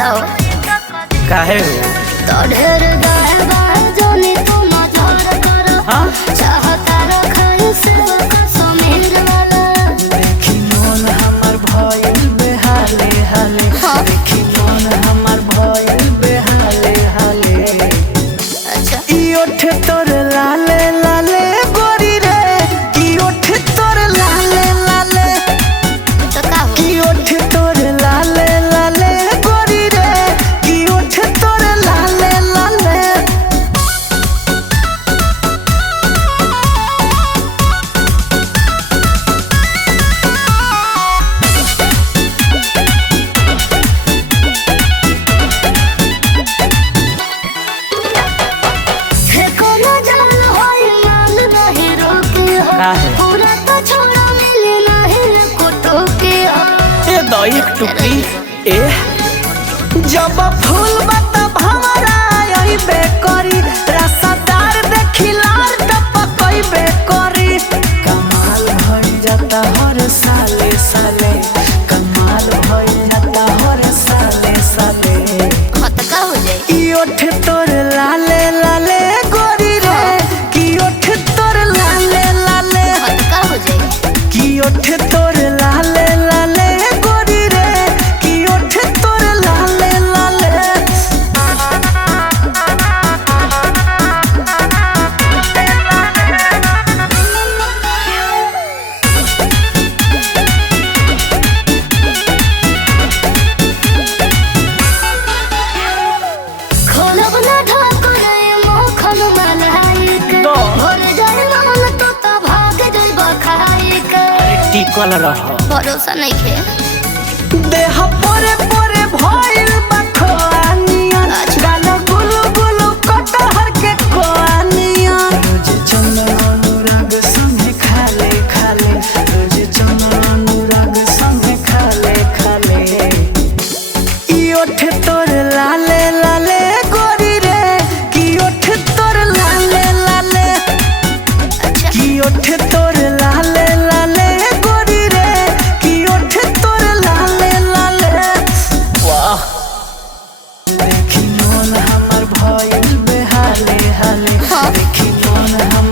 Hello काहे हो तो ढेर गायबा जोनी तुम नजर करो चाहता रखन से कश्मीर वाला देखी मन हमर भइल बेहाले हाले देखी मन हमर भइल बेहाले हाले। अच्छा ई ओठ तोर लाले लाले गोरी रे ई ओठ तोर लाले लाले तो का हो ई ओठ तोर लाले लाले गोरी रे ई ओठ तोर लाले लाले। हे कोनो जान होई मान नहीं रोके हो काहे? पूरा तो छोड़ा मिले नहीं कुटो के हो ए दई टुकी ए जब फूल बता भंवरा आइबे करी रसदार देखिलार टपकइबे करी। कमाल भई जाता हर साले साले कमाल भई जाता हर साले साले। खत का हो जाए ई ओठ तोर लाले लाले गोरी रे की ओठ तोर लाले लाले खत का हो जाए की ओठ तोर लाले लाले गोरी रे की ओठ तोर लाले लाले। खोलब ना ढाकर मोखन मलाई के दो। भर जाए मन तो भाग जाए बखाई के टिकल रह भरोसा नहीं खे देह पोरे पोरे भइल बखवानिया गाल गुलु गुलु कटहर के कोआनिया। रोज चंदन अनुराग संगे खाले खाले रोज चंदन अनुराग संगे खाले खाले। ई ओठ तोर लाले लाले गोरी रे की ओठ तोर लाले लाले अच्छा की ओठ तोर लाले लाले गोरी रे की ओठ तोर लाले लाले। वाह देखी मन हमर भइल बेहाले हाले देखी मन हम